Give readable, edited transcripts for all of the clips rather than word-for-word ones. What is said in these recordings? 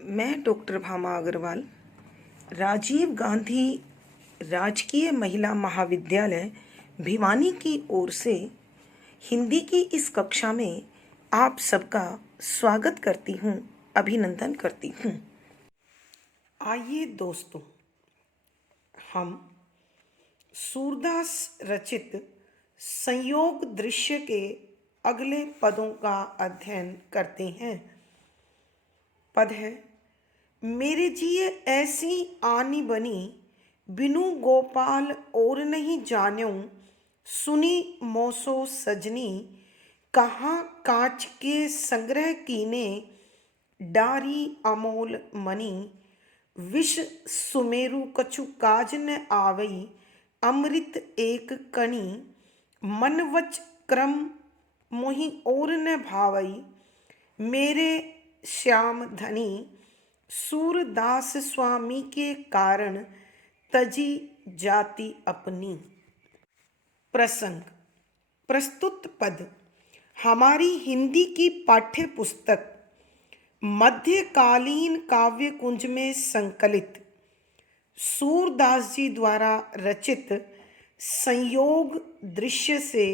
मैं डॉक्टर भामा अग्रवाल राजीव गांधी राजकीय महिला महाविद्यालय भिवानी की ओर से हिंदी की इस कक्षा में आप सबका स्वागत करती हूँ, अभिनंदन करती हूँ। आइए दोस्तों, हम सूरदास रचित संयोग दृश्य के अगले पदों का अध्ययन करते हैं। पद है, मेरे जिए ऐसी आनी बनी, बिनु गोपाल और नहीं जान्यों, सुनी मोसो सजनी, कहाँ कांच के संग्रह कीने, डारी अमोल मणि, विष सुमेरु कछु काज न आवई, अमृत एक कणी, मन वच क्रम मोहि और न भावई, मेरे श्याम धनी, सूरदास स्वामी के कारण तजी जाति अपनी। प्रसंग। प्रस्तुत पद हमारी हिंदी की पाठ्य पुस्तक मध्यकालीन काव्य कुंज में संकलित सूरदास जी द्वारा रचित संयोग दृश्य से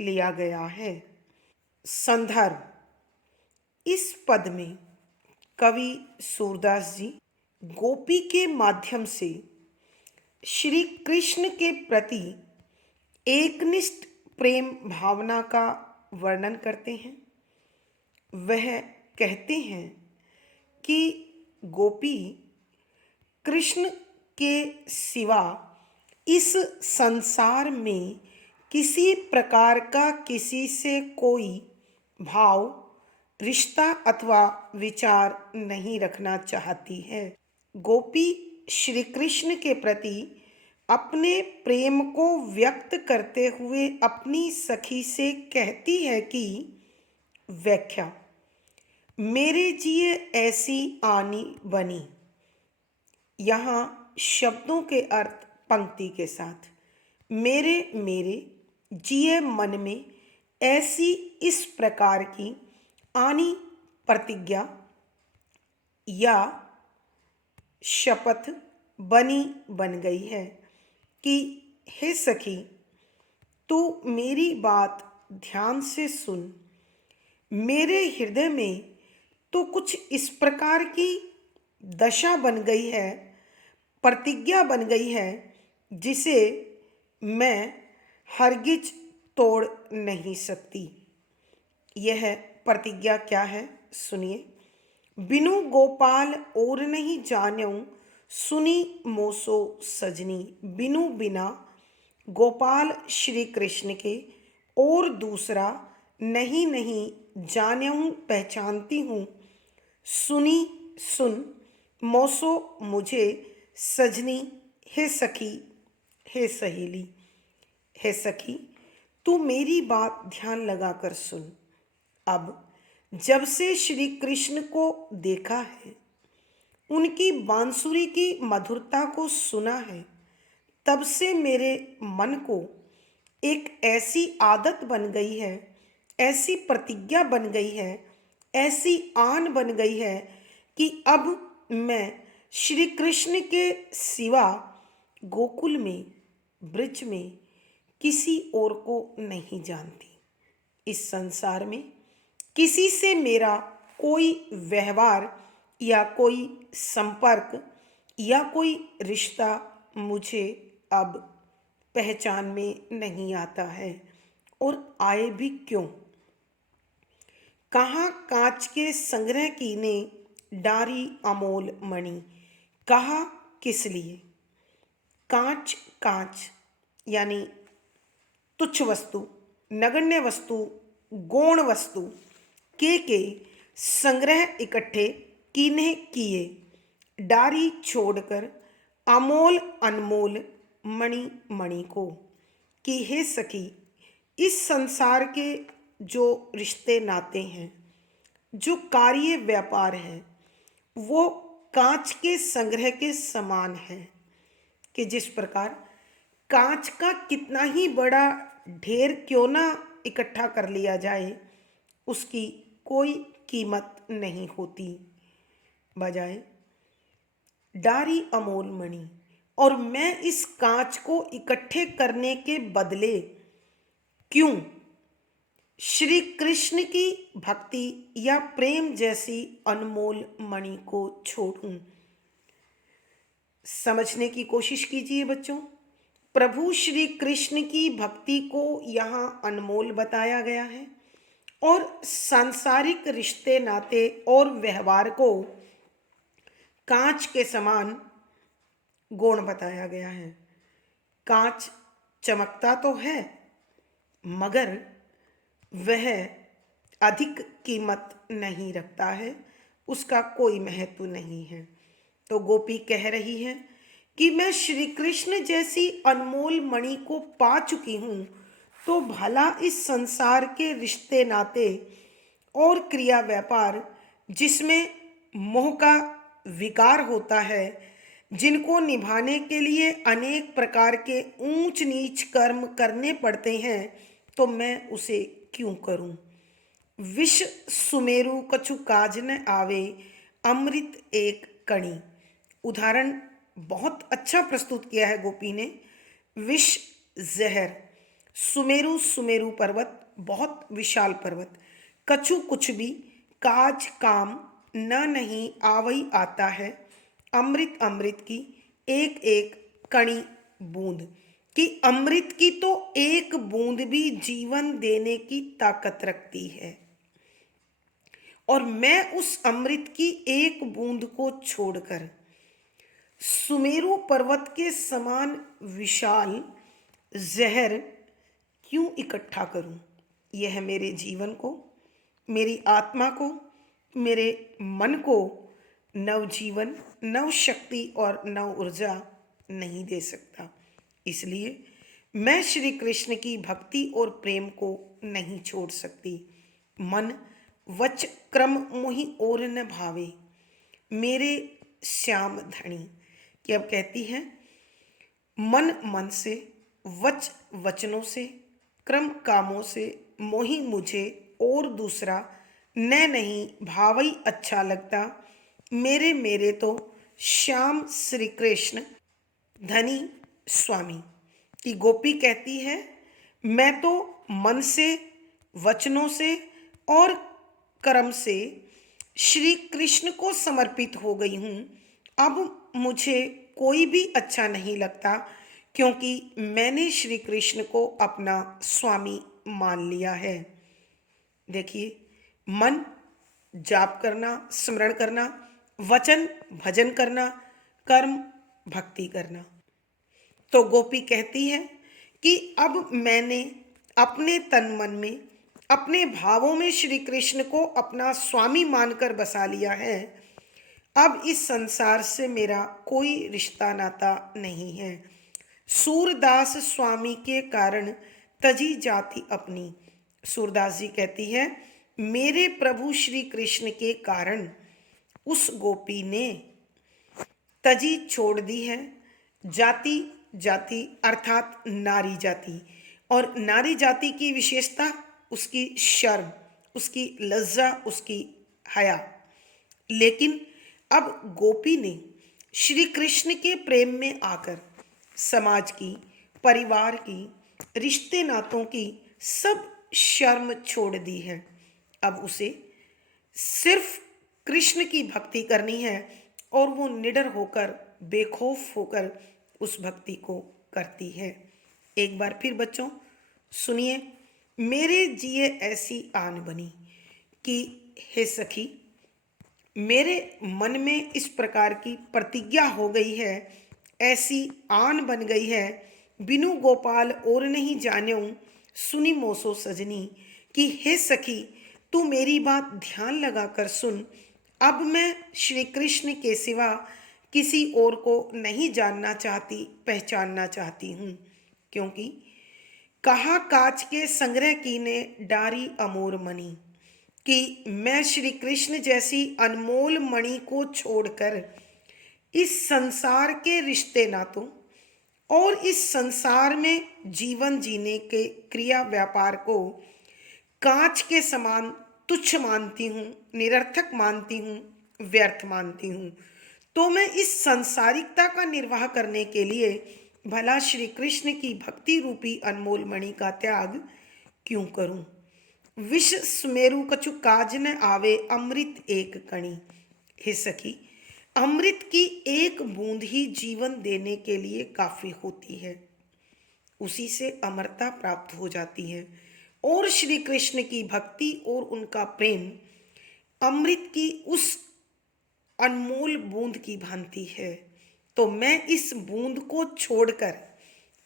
लिया गया है। संदर्भ। इस पद में कवि सूरदास जी गोपी के माध्यम से श्री कृष्ण के प्रति एकनिष्ठ प्रेम भावना का वर्णन करते हैं। वह कहते हैं कि गोपी कृष्ण के सिवा इस संसार में किसी प्रकार का किसी से कोई भाव, रिश्ता अथवा विचार नहीं रखना चाहती है। गोपी श्री कृष्ण के प्रति अपने प्रेम को व्यक्त करते हुए अपनी सखी से कहती है कि व्याख्या, मेरे जिए ऐसी आनी बनी। यहाँ शब्दों के अर्थ पंक्ति के साथ। मेरे मेरे जिए मन में ऐसी इस प्रकार की आनी प्रतिज्ञा या शपथ बनी बन गई है कि हे सखी, तू मेरी बात ध्यान से सुन। मेरे हृदय में तो कुछ इस प्रकार की दशा बन गई है, प्रतिज्ञा बन गई है, जिसे मैं हरगिज तोड़ नहीं सकती। यह प्रतिज्ञा क्या है, सुनिए। बिनु गोपाल और नहीं जान्यों, सुनी मोसो सजनी। बिनु बिना गोपाल श्री कृष्ण के और दूसरा नहीं जान्यों पहचानती हूँ, सुनी सुन, मोसो मुझे, सजनी हे सखी, हे सहेली। हे सखी, तू मेरी बात ध्यान लगाकर सुन। अब जब से श्री कृष्ण को देखा है, उनकी बांसुरी की मधुरता को सुना है, तब से मेरे मन को एक ऐसी आदत बन गई है, ऐसी प्रतिज्ञा बन गई है, ऐसी आन बन गई है कि अब मैं श्री कृष्ण के सिवा गोकुल में, ब्रज में किसी और को नहीं जानती। इस संसार में किसी से मेरा कोई व्यवहार या कोई संपर्क या कोई रिश्ता मुझे अब पहचान में नहीं आता है, और आए भी क्यों। कहाँ कांच के संग्रह कीने, डारी अमोल मणि। कहा किस लिए। कांच, कांच यानी तुच्छ वस्तु, नगण्य वस्तु, गौण वस्तु के संग्रह इकट्ठे कीने किए, डारी छोड़कर अमोल अनमोल मणि मणि को। कि हे सखी, इस संसार के जो रिश्ते नाते हैं, जो कार्य व्यापार है, वो कांच के संग्रह के समान है कि जिस प्रकार कांच का कितना ही बड़ा ढेर क्यों ना इकट्ठा कर लिया जाए, उसकी कोई कीमत नहीं होती। बजाय डारी अमोल मणि, और मैं इस कांच को इकट्ठे करने के बदले क्यों श्री कृष्ण की भक्ति या प्रेम जैसी अनमोल मणि को छोड़ूं। समझने की कोशिश कीजिए बच्चों। प्रभु श्री कृष्ण की भक्ति को यहाँ अनमोल बताया गया है और सांसारिक रिश्ते नाते और व्यवहार को कांच के समान गौण बताया गया है। कांच चमकता तो है मगर वह अधिक कीमत नहीं रखता है, उसका कोई महत्व नहीं है। तो गोपी कह रही है कि मैं श्री कृष्ण जैसी अनमोल मणि को पा चुकी हूँ, तो भला इस संसार के रिश्ते नाते और क्रिया व्यापार जिसमें मोह का विकार होता है, जिनको निभाने के लिए अनेक प्रकार के ऊंच नीच कर्म करने पड़ते हैं, तो मैं उसे क्यों करूं। विष सुमेरु कछु काज न आवे, अमृत एक कणी। उदाहरण बहुत अच्छा प्रस्तुत किया है गोपी ने। विष जहर, सुमेरु सुमेरु पर्वत बहुत विशाल पर्वत, कछु कुछ भी, काज काम न नहीं आवई आता है, अमृत अमृत की एक एक कणी बूंद, कि अमृत की तो एक बूंद भी जीवन देने की ताकत रखती है, और मैं उस अमृत की एक बूंद को छोड़कर सुमेरु पर्वत के समान विशाल जहर क्यों इकट्ठा करूं। यह मेरे जीवन को, मेरी आत्मा को, मेरे मन को नव जीवन, नव शक्ति और नव ऊर्जा नहीं दे सकता। इसलिए मैं श्री कृष्ण की भक्ति और प्रेम को नहीं छोड़ सकती। मन वच क्रम मोहि और न भावे, मेरे श्याम धनी। कि अब कहती है मन मन से, वच वचनों से, क्रम कामों से मोहि मुझे और दूसरा न नहीं भावई अच्छा लगता, मेरे मेरे तो श्याम श्री कृष्ण धनी स्वामी। की गोपी कहती है मैं तो मन से, वचनों से और कर्म से श्री कृष्ण को समर्पित हो गई हूँ। अब मुझे कोई भी अच्छा नहीं लगता, क्योंकि मैंने श्री कृष्ण को अपना स्वामी मान लिया है। देखिए, मन जाप करना, स्मरण करना, वचन भजन करना, कर्म भक्ति करना। तो गोपी कहती है कि अब मैंने अपने तन मन में, अपने भावों में श्री कृष्ण को अपना स्वामी मानकर बसा लिया है। अब इस संसार से मेरा कोई रिश्ता नाता नहीं है। सूरदास स्वामी के कारण तजी जाति अपनी। सूरदास जी कहती है मेरे प्रभु श्री कृष्ण के कारण उस गोपी ने तजी छोड़ दी है। जाति, जाति अर्थात नारी जाति, और नारी जाति की विशेषता उसकी शर्म, उसकी लज्जा, उसकी हया। लेकिन अब गोपी ने श्री कृष्ण के प्रेम में आकर समाज की, परिवार की, रिश्ते नातों की सब शर्म छोड़ दी है। अब उसे सिर्फ कृष्ण की भक्ति करनी है, और वो निडर होकर, बेखौफ होकर उस भक्ति को करती है। एक बार फिर बच्चों सुनिए, मेरे जिए ऐसी आन बनी कि हे सखी, मेरे मन में इस प्रकार की प्रतिज्ञा हो गई है, ऐसी आन बन गई है, बिनु गोपाल और नहीं जान्यों, सुनी मोसो सजनी। कि हे सखी, तू मेरी बात ध्यान लगा कर सुन। अब मैं श्री कृष्ण के सिवा किसी और को नहीं जानना चाहती, पहचानना चाहती हूँ। क्योंकि कहा काच के संग्रह कीने डारी अमोर मणि, कि मैं श्री कृष्ण जैसी अनमोल मणि को छोड़कर इस संसार के रिश्ते नातों और इस संसार में जीवन जीने के क्रिया व्यापार को कांच के समान तुच्छ मानती हूँ, निरर्थक मानती हूँ, व्यर्थ मानती हूँ, तो मैं इस सांसारिकता का निर्वाह करने के लिए भला श्री कृष्ण की भक्ति रूपी अनमोल मणि का त्याग क्यों करूं। विष सुमेरु कछु काज न आवे, अमृत एक कणी। हे सखी, अमृत की एक बूंद ही जीवन देने के लिए काफी होती है, उसी से अमरता प्राप्त हो जाती है। और श्री कृष्ण की भक्ति और उनका प्रेम अमृत की उस अनमोल बूंद की भांति है। तो मैं इस बूंद को छोड़कर,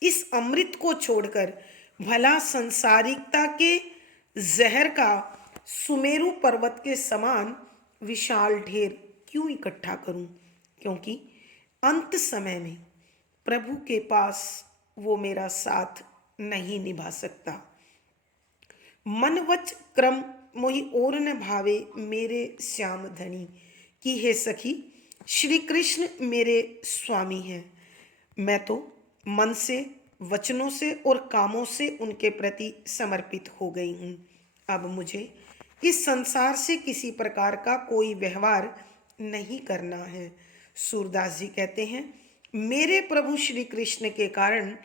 इस अमृत को छोड़कर भला संसारिकता के जहर का सुमेरु पर्वत के समान विशाल ढेर क्यों इकट्ठा करूं, क्योंकि अंत समय में प्रभु के पास वो मेरा साथ नहीं निभा सकता। मन वच क्रम मोहि और न भावे, मेरे श्याम धनी। कि हे सखी, श्री कृष्ण मेरे स्वामी हैं। मैं तो मन से, वचनों से और कामों से उनके प्रति समर्पित हो गई हूँ। अब मुझे इस संसार से किसी प्रकार का कोई व्यवहार नहीं करना है। सूरदास जी कहते हैं, मेरे प्रभु श्री कृष्ण के कारण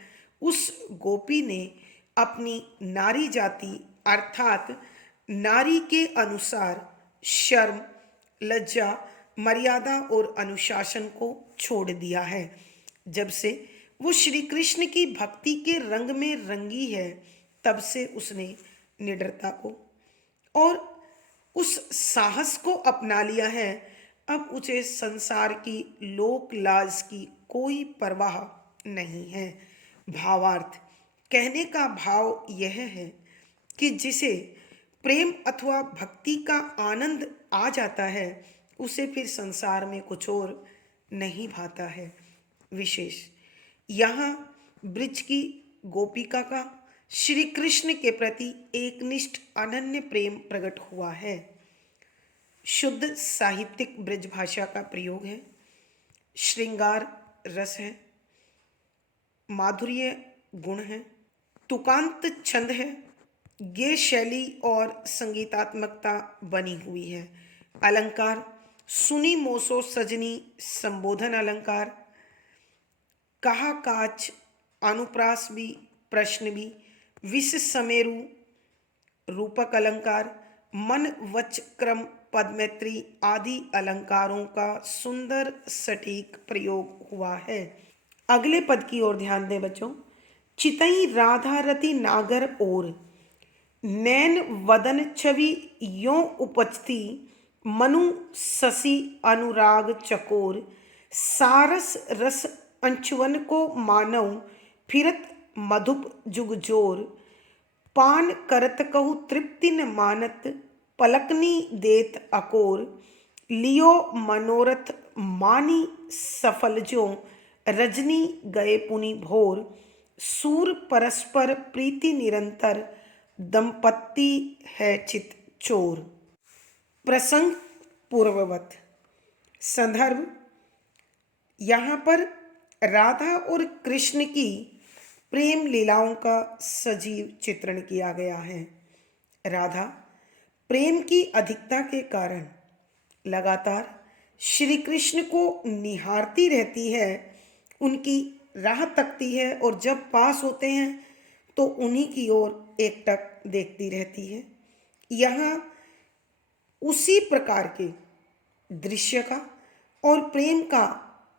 उस गोपी ने अपनी नारी जाति अर्थात नारी के अनुसार शर्म, लज्जा, मर्यादा और अनुशासन को छोड़ दिया है। जब से वो श्री कृष्ण की भक्ति के रंग में रंगी है, तब से उसने निडरता को और उस साहस को अपना लिया है। अब उसे संसार की लोक लाज की कोई परवाह नहीं है। भावार्थ, कहने का भाव यह है कि जिसे प्रेम अथवा भक्ति का आनंद आ जाता है, उसे फिर संसार में कुछ और नहीं भाता है। विशेष यहाँ ब्रिज की गोपिका का श्री कृष्ण के प्रति एकनिष्ठ अनन्य प्रेम प्रकट हुआ है। शुद्ध साहित्यिक ब्रिज भाषा का प्रयोग है, श्रृंगार रस है, माधुर्य गुण है, तुकांत छंद है, गेय शैली और संगीतात्मकता बनी हुई है। अलंकार सुनी मोसो सजनी संबोधन अलंकार, कहा काच अनुप्रास भी, प्रश्न भी, विष समेरु रूपक अलंकार, मन वच क्रम पदमैत्री आदि अलंकारों का सुंदर सटीक प्रयोग हुआ है। अगले पद की ओर ध्यान दें बच्चों। चितई राधा रति नागर और, नैन वदन छवि यों उपजती, मनु शशि अनुराग चकोर, सारस रस अंशुवन को मानव, फिरत मधुप जुग जोर, पान करत कहु तृप्ति न मानत, पलकनी देत अकोर, लियो मनोरथ मानी सफल जो, रजनी गए पुनि भोर, सूर परस्पर प्रीति निरंतर, दंपत्ति है चित चोर। प्रसंग पूर्ववत। संदर्भ, यहाँ पर राधा और कृष्ण की प्रेम लीलाओं का सजीव चित्रण किया गया है। राधा प्रेम की अधिकता के कारण लगातार श्री कृष्ण को निहारती रहती है, उनकी राह तकती है और जब पास होते हैं तो उन्हीं की ओर एकटक देखती रहती है। यहाँ उसी प्रकार के दृश्य का और प्रेम का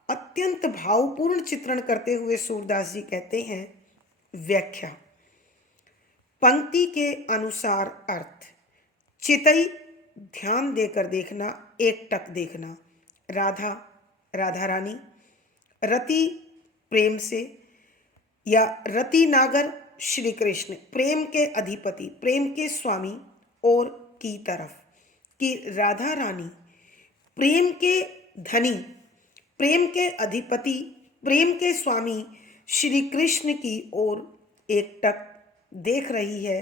अत्यंत भावपूर्ण चित्रण करते हुए सूरदास जी कहते हैं, व्याख्या। पंक्ति के अनुसार अर्थ, चितई ध्यान देकर देखना, एकटक देखना, राधा राधा रानी, रति प्रेम से, या रति नागर श्री कृष्ण प्रेम के अधिपति, प्रेम के स्वामी, और की तरफ कि राधा रानी प्रेम के धनी, प्रेम के अधिपति, प्रेम के स्वामी श्री कृष्ण की ओर एकटक देख रही है,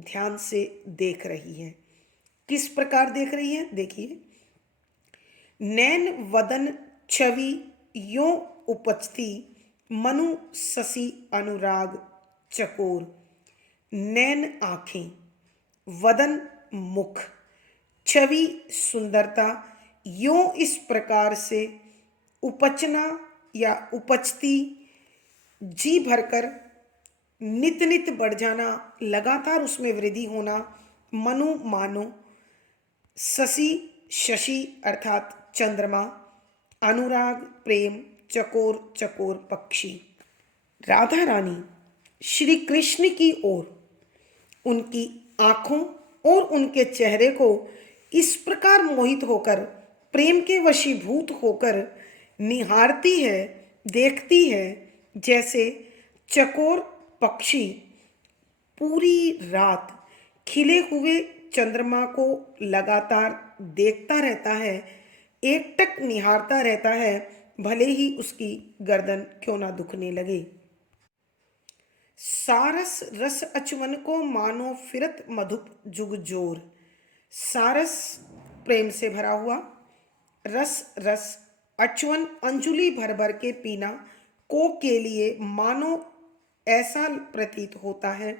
ध्यान से देख रही है। किस प्रकार देख रही है, देखिए। नैन वदन छवि यों उपजती, मनु शशि अनुराग चकोर। नैन आँखें, वदन मुख, छवि सुंदरता, यों इस प्रकार से उपचना या उपजती, जी भरकर नित नित बढ़ जाना, लगातार उसमें वृद्धि होना, मनु मानो, शशि शशि अर्थात चंद्रमा, अनुराग प्रेम, चकोर चकोर पक्षी। राधा रानी श्री कृष्ण की ओर, उनकी आंखों और उनके चेहरे को इस प्रकार मोहित होकर, प्रेम के वशीभूत होकर निहारती है, देखती है, जैसे चकोर पक्षी पूरी रात खिले हुए चंद्रमा को लगातार देखता रहता है, एकटक निहारता रहता है, भले ही उसकी गर्दन क्यों ना दुखने लगे। सारस रस अचवन को मानो फिरत मधुप जुग जोर। सारस प्रेम से भरा हुआ, रस रस, अचवन अंजुलि भर भर के पीना, को के लिए मानो ऐसा प्रतीत होता है,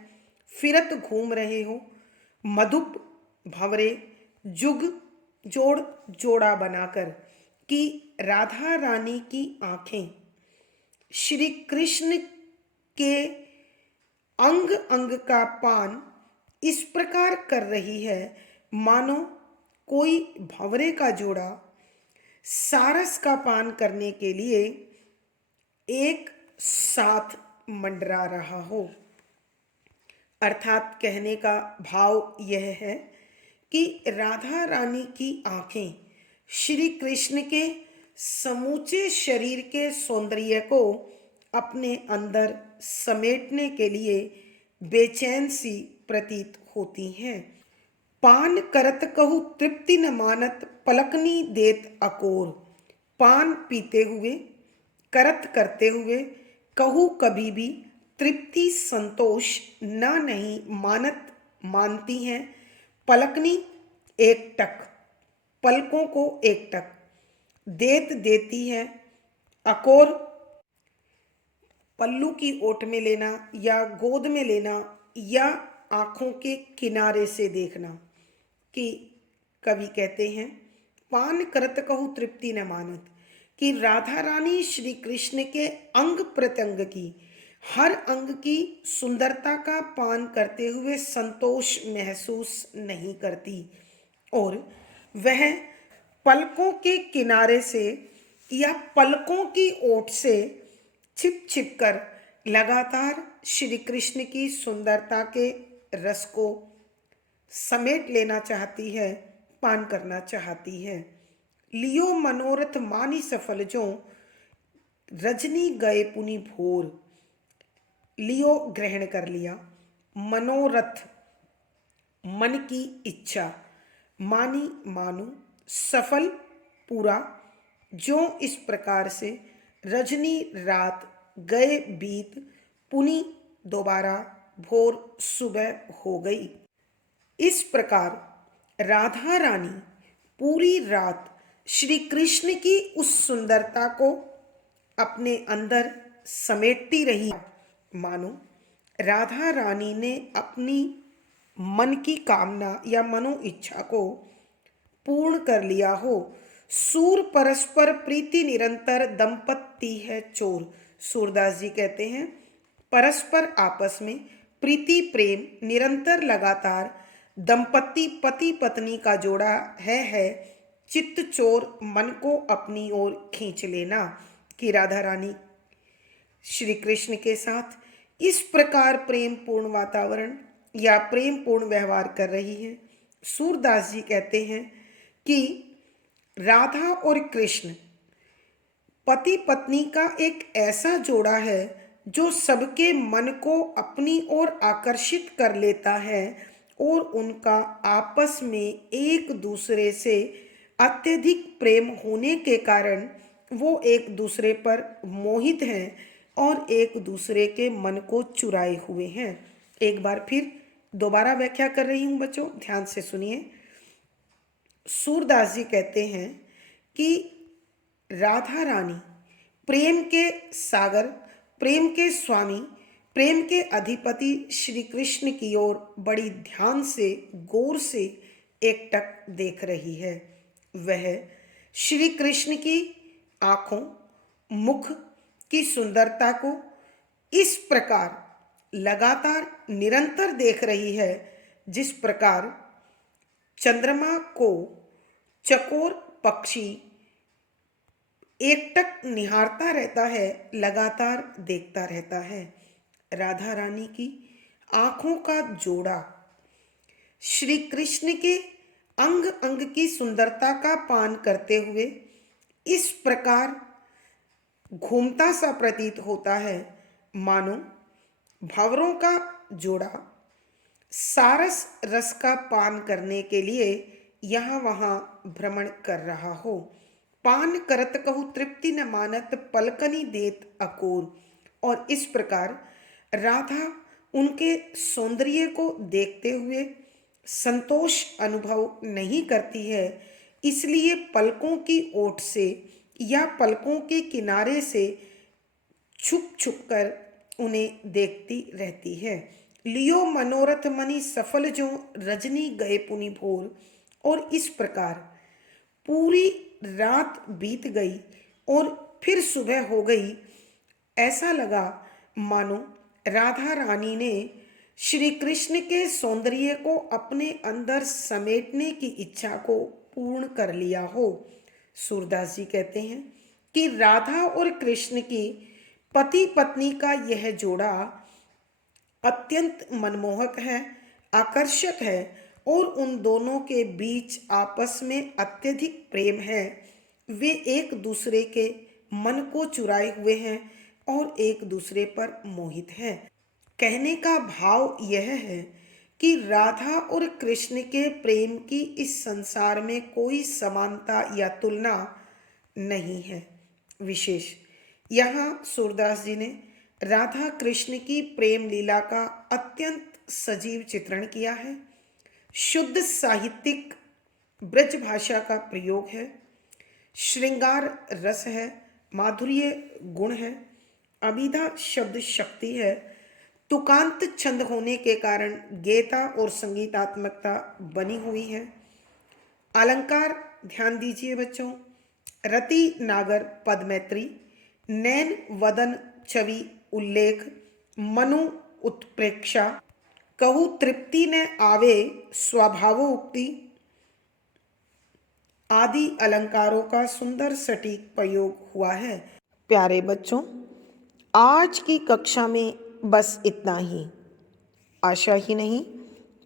फिरत घूम रहे हो, मधुप भंवरे, जुग जोड़ जोड़ा बनाकर, कि राधा रानी की आंखें श्री कृष्ण के अंग अंग का पान इस प्रकार कर रही है, मानो कोई भंवरे का जोड़ा सारस का पान करने के लिए एक साथ मंडरा रहा हो। अर्थात कहने का भाव यह है कि राधा रानी की आंखें श्री कृष्ण के समूचे शरीर के सौंदर्य को अपने अंदर समेटने के लिए बेचैन सी प्रतीत होती हैं। पान करत कहु तृप्ति न मानत, पलकनी देत अकोर। पान पीते हुए, करत करते हुए, कहू कभी भी, तृप्ति संतोष न नहीं मानत मानती हैं, पलकनी एक टक, पलकों को एक टक, देत देती है, अकोर पल्लू की ओट में लेना या गोद में लेना या आंखों के किनारे से देखना। कि कवि कहते हैं पान करत कहु तृप्ति न मानत, कि राधा रानी श्री कृष्ण के अंग प्रत्यंग की, हर अंग की सुंदरता का पान करते हुए संतोष महसूस नहीं करती, और वह पलकों के किनारे से या पलकों की ओट से छिप छिप कर लगातार श्री कृष्ण की सुंदरता के रस को समेट लेना चाहती है, पान करना चाहती है। लियो मनोरथ मानी सफल जो, रजनी गए पुनि भोर। लियो ग्रहण कर लिया, मनोरथ मन की इच्छा, मानी मानो, सफल पूरा, जो इस प्रकार से, रजनी रात, गए बीत, पुनि दोबारा, भोर सुबह हो गई। इस प्रकार राधा रानी पूरी रात श्री कृष्ण की उस सुंदरता को अपने अंदर समेटती रही, मानो राधा रानी ने अपनी मन की कामना या मनो इच्छा को पूर्ण कर लिया हो। सूर परस्पर प्रीति निरंतर, दंपत्ति है चोर। सूरदास जी कहते हैं परस्पर आपस में प्रीति प्रेम निरंतर लगातार, दंपत्ति पति पत्नी का जोड़ा है चित्त चोर, मन को अपनी ओर खींच लेना। कि राधा रानी श्री कृष्ण के साथ इस प्रकार प्रेम पूर्ण वातावरण या प्रेम पूर्ण व्यवहार कर रही है। सूरदास जी कहते हैं कि राधा और कृष्ण पति पत्नी का एक ऐसा जोड़ा है जो सबके मन को अपनी ओर आकर्षित कर लेता है, और उनका आपस में एक दूसरे से अत्यधिक प्रेम होने के कारण वो एक दूसरे पर मोहित हैं और एक दूसरे के मन को चुराए हुए हैं। एक बार फिर दोबारा व्याख्या कर रही हूँ बच्चों, ध्यान से सुनिए। सूरदास जी कहते हैं कि राधा रानी प्रेम के सागर, प्रेम के स्वामी, प्रेम के अधिपति श्री कृष्ण की ओर बड़ी ध्यान से, गौर से एकटक देख रही है। वह श्री कृष्ण की आँखों, मुख की सुंदरता को इस प्रकार लगातार निरंतर देख रही है जिस प्रकार चंद्रमा को चकोर पक्षी एकटक निहारता रहता है, लगातार देखता रहता है। राधा रानी की आँखों का जोड़ा श्री कृष्ण के अंग अंग की सुंदरता का पान करते हुए इस प्रकार घूमता सा प्रतीत होता है, मानो भंवरों का जोड़ा सारस रस का पान करने के लिए यहाँ वहाँ भ्रमण कर रहा हो। पान करत कहु तृप्ति न मानत, पलकनी देत अकोर। और इस प्रकार राधा उनके सौंदर्य को देखते हुए संतोष अनुभव नहीं करती है, इसलिए पलकों की ओट से या पलकों के किनारे से छुप छुप कर उन्हें देखती रहती है। लियो मनोरथ मनि सफल जो, रजनी गए पुनि भोर। और इस प्रकार पूरी रात बीत गई और फिर सुबह हो गई। ऐसा लगा मानो राधा रानी ने श्री कृष्ण के सौंदर्य को अपने अंदर समेटने की इच्छा को पूर्ण कर लिया हो। सूरदास जी कहते हैं कि राधा और कृष्ण की पति पत्नी का यह जोड़ा अत्यंत मनमोहक है, आकर्षक है और उन दोनों के बीच आपस में अत्यधिक प्रेम है। वे एक दूसरे के मन को चुराए हुए हैं और एक दूसरे पर मोहित हैं। कहने का भाव यह है कि राधा और कृष्ण के प्रेम की इस संसार में कोई समानता या तुलना नहीं है। विशेष यहाँ सूरदास जी ने राधा कृष्ण की प्रेम लीला का अत्यंत सजीव चित्रण किया है। शुद्ध साहित्यिक ब्रज भाषा का प्रयोग है, श्रृंगार रस है, माधुर्य गुण है, अभिधा शब्द शक्ति है, तुकांत छंद होने के कारण गेयता और संगीतात्मकता बनी हुई है। अलंकार ध्यान दीजिए बच्चों, रति नागर पद मैत्री, नैन वदन छवि उल्लेख, मनु उत्प्रेक्षा, कहु तृप्ति न आवे स्वभावो उक्ति आदि अलंकारों का सुंदर सटीक प्रयोग हुआ है। प्यारे बच्चों, आज की कक्षा में बस इतना ही। आशा ही नहीं,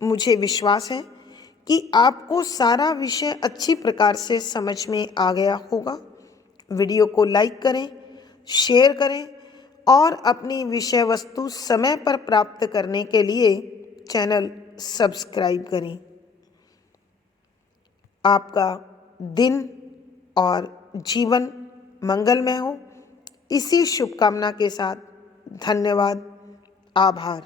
मुझे विश्वास है कि आपको सारा विषय अच्छी प्रकार से समझ में आ गया होगा। वीडियो को लाइक करें, शेयर करें और अपनी विषय वस्तु समय पर प्राप्त करने के लिए चैनल सब्सक्राइब करें। आपका दिन और जीवन मंगलमय हो, इसी शुभकामना के साथ धन्यवाद, आभार।